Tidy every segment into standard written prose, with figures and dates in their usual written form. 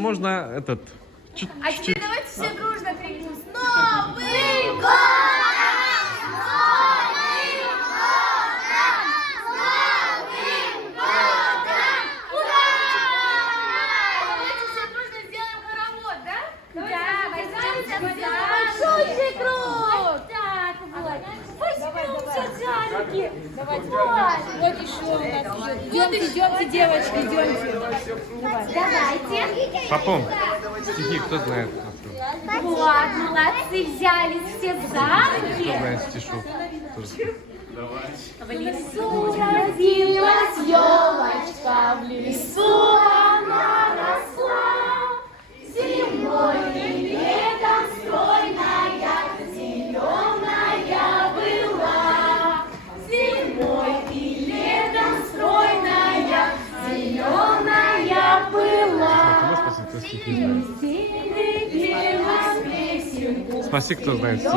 можно этот... А теперь давайте все дружно крикнем. С Новым годом! Вот еще у нас. Идемте, девочки, идемте. Давайте. Попом, стихи кто знает? Вот, молодцы, взялись все за руки. Кто знает стишок? В лесу родилась елочка, в лесу она росла. Зимой и летом стройная, зеленая была. Зимой и летом стройная, зеленая была. Можешь спросить, кто стихи знает? Сели пела песенку. Спроси, кто знает стихи.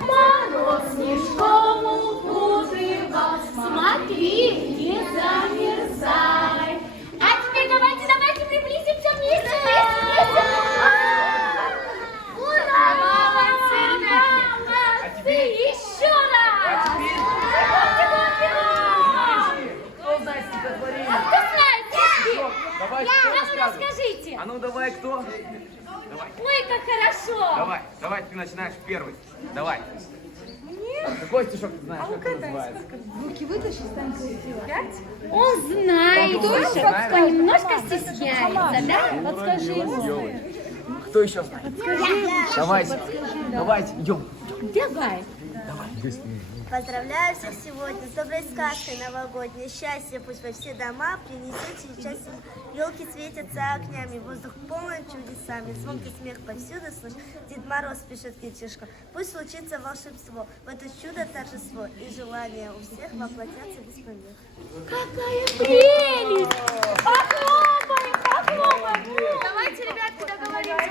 Мороз снежком укутывал, смотри, не замерзай. А теперь давайте приблизимся вместе. Ура! Молодцы! Еще раз! Кто знает стихотворение? А кто знает стихи? Давай, Расскажите. А ну давай, кто? Давай, Ой, как хорошо. давай, ты начинаешь первый. Давай. Какой стишок ты знаешь, как он называется? Он знает, только немножко стесняется, да? Подскажи ему. Кто еще знает? Давайте, идем. Давай. Поздравляю всех сегодня с доброй сказкой новогодней. Счастье пусть во все дома принесет через час. Елки светятся огнями, воздух полон чудесами. Звонкий смех повсюду слышь. Дед Мороз пишет птичка. Пусть случится волшебство, в это чудо торжество. И желания у всех воплотятся без помех. Какая прелесть! Похлопаем! Давайте, ребятки, договоримся.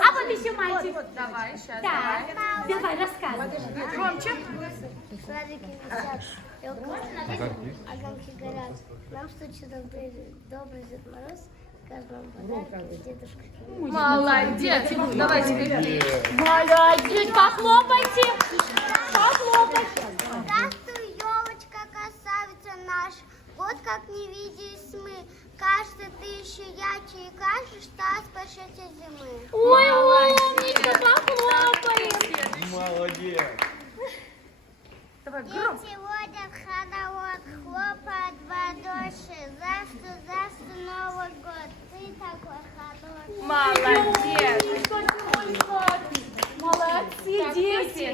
А вот еще мальчик. Давай, сейчас, Так, давай, рассказывай. Громче. Шарики висят, елка огоньки горят. Нам стучит добрый Дед Мороз. Скажет вам подарок из дедушки. Молодец. Давайте. Молодец, похлопайте. Здравствуй, елочка, красавица наша. Вот как не виделись мы. Кажется, ты еще ярче и кажешь, что спасете зимы. Ой, умничка, похлопаем. Молодец. Давай, Дети водят хоровод, хлопают в ладоши. Завтра Новый год. Ты такой хороший. Молодец. Молодцы, дети.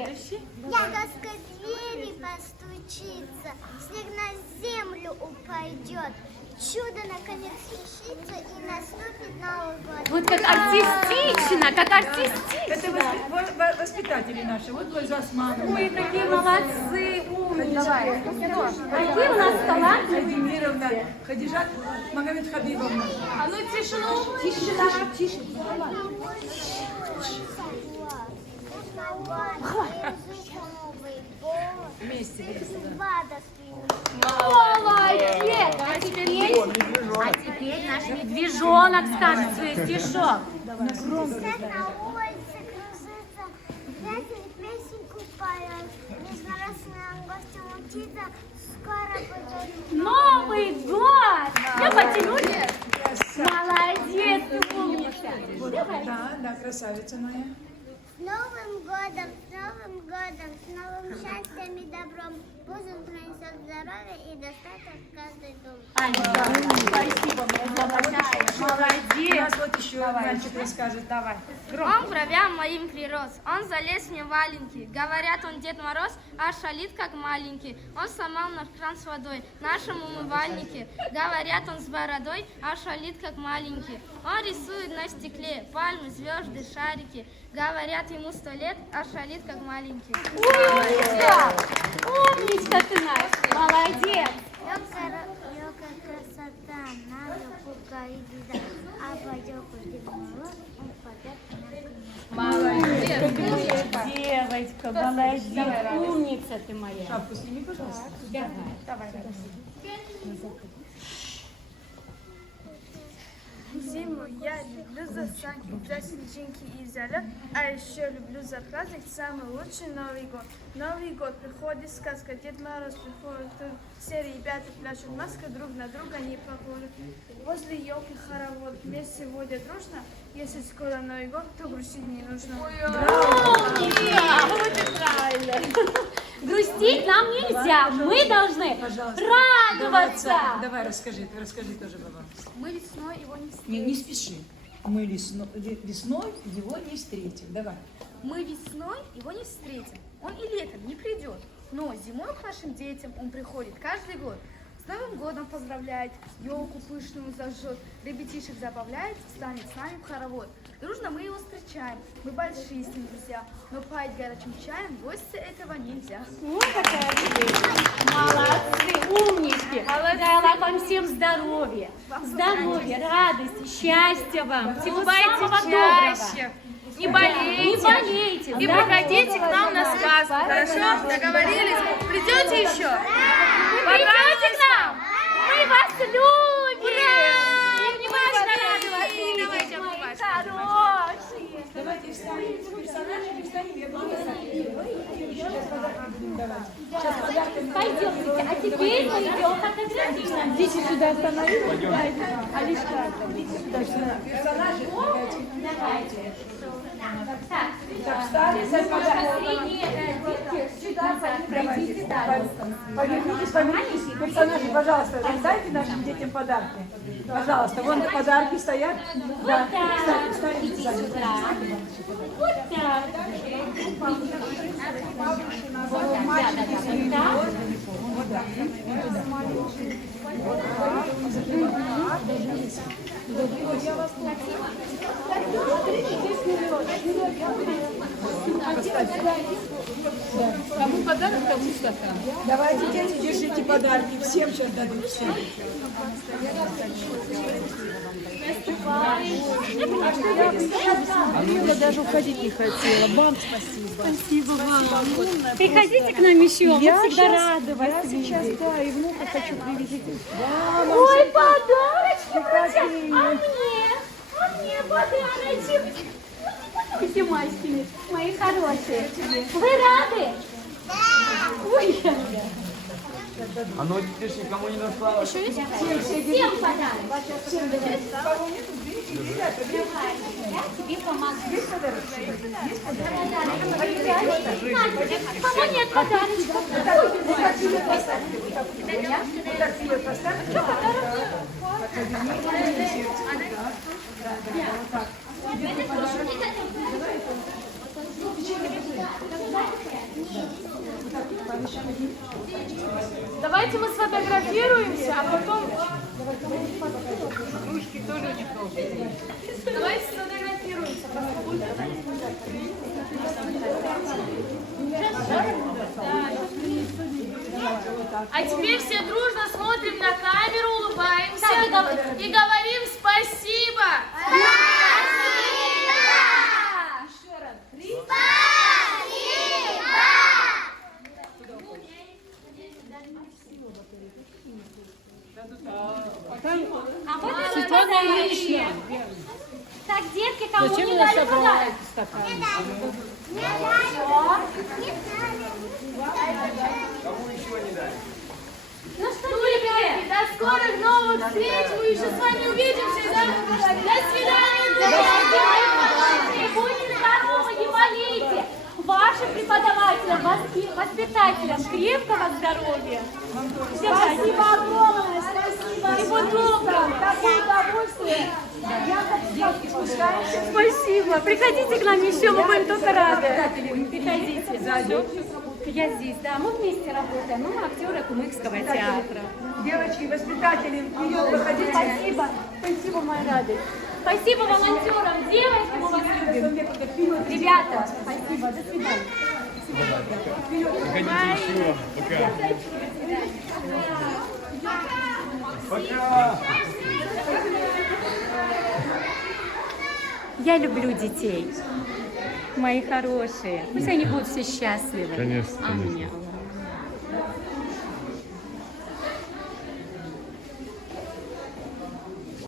Ягодка двери постучится, снег на землю упадет. Чудо наконец решится и наступит Новый год. Вот как артистично, как артистично. Это воспитатели наши. Вот глаза с мамой. Ой, какие молодцы, умнички. Какие у нас талантливые. Владимировна, Хадижат Магомед Хабибовна. А ну тишину. Тише. Вместе. Молодец. А теперь наш медвежонок скажет свой стишок. Свет на улице кружится, ветер песенку поет. Международным гостем учиться скоро будет. Новый год! Я потянули? Молодец, ты умница. Да, красавица моя. С Новым годом, с новым счастьем и добром. Пусть он принесет здоровье и достаток в каждый дом. Спасибо, У молодец. нас вот еще мальчик расскажет. Давай. Он бровям моим прирос, он залез мне в валенки. Говорят, он Дед Мороз, а шалит как маленький. Он сломал наш кран с водой, нашем умывальнике. Говорят, он с бородой, а шалит как маленький. Он рисует на стекле пальмы, звезды, шарики. Говорят, ему 100 лет, а шалит как маленький. Умничка! Умничка ты наш! Молодец! Елка красота, надо пуга и беда. А по елку Дед Мороз, он пойдет на Девочка, молодец! Умница ты моя! Шапку сними, пожалуйста. Давай. я люблю за санки, за снежинки и за лед, а еще люблю за праздник самый лучший Новый год. Новый год приходит сказка, Дед Мороз приходит, все ребята пляшут, маска друг на друга не похожи. Возле елки хоровод, вместе водят дружно, если скоро Новый год, то грустить не нужно. Грустить нам нельзя, мы должны радоваться. Давай, расскажи тоже, Баба. Мы весной его не встретим. Не спеши. Мы весной его не встретим. Давай. Мы весной его не встретим, он и летом не придет, но зимой к нашим детям он приходит каждый год. С Новым годом поздравляет, елку пышную зажжет, ребятишек забавляет, станет с нами в хоровод. Дружно мы его встречаем, мы большие с ним друзья, но паять горячим чаем гостя этого нельзя. Вот какая молодцы, умнички. Дала вам всем здоровья, радости, счастья вам. Всего самого доброго. Не болейте. Не болейте. И приходите к нам на сказку. Хорошо? Договорились? Придете еще? Вы придете к нам? Мы вас любим. Ура! Не важно радоваться. Давайте, мои хорошие. Давайте встанем. Персонажи встанем, я буду Пойдемте, а теперь мы идем фотографировать. Дети сюда остановились. Алишка, идите сюда. Персонажи. Давайте. Так, встали, сюда пройдите дальше. Повернитесь, персонажи, пожалуйста, раздайте нашим детям подарки. Пожалуйста, вон подарки стоят. Да, встаньте, Иди сюда. Вот так. Кому подарок, кому стакан. Давайте, дети, держите подарки. Всем сейчас дадут. Всем. Я даже уходить не хотела. Вам спасибо. Спасибо вам. Приходите к нам еще. Мы всегда рады вас видеть. Сейчас, да, и внука хочу привезти. Ой, подарочки! А мне подарочек! Эти мальчики, мои хорошие. Вы рады? Да! Ой, А ну, видишь, никому не досталось. всем подарок. Я тебе помогу. Кому нет подарочка? Давайте мы сфотографируемся, а потом... Ручки тоже очень толстые. Давайте сфотографируемся. А теперь все дружно смотрим на камеру, улыбаемся и говорим спасибо. А вот это Светлана. Так, детки, кому не дали подарок? Кому еще не дали? Ну что, ребята? До скорых новых встреч, мы еще с вами увидимся. До свидания. Будьте здоровы, не болейте. Вашим преподавателям, воспитателям крепкого здоровья. Спасибо огромное, спасибо. Всего доброго. Какое удовольствие. Спасибо. Приходите к нам еще, мы будем только рады. Приходите. Я здесь, да, мы вместе работаем, мы актеры Кумыкского театра. Девочки, воспитатели, вперед выходите. Спасибо, спасибо, моя радость. Спасибо волонтерам, девочки, мы вас любим. Ребята, спасибо, до свидания. Приходите еще. Пока. Пока. Я люблю детей, мои хорошие. Пусть они будут все счастливы. Конечно, А конечно. мне.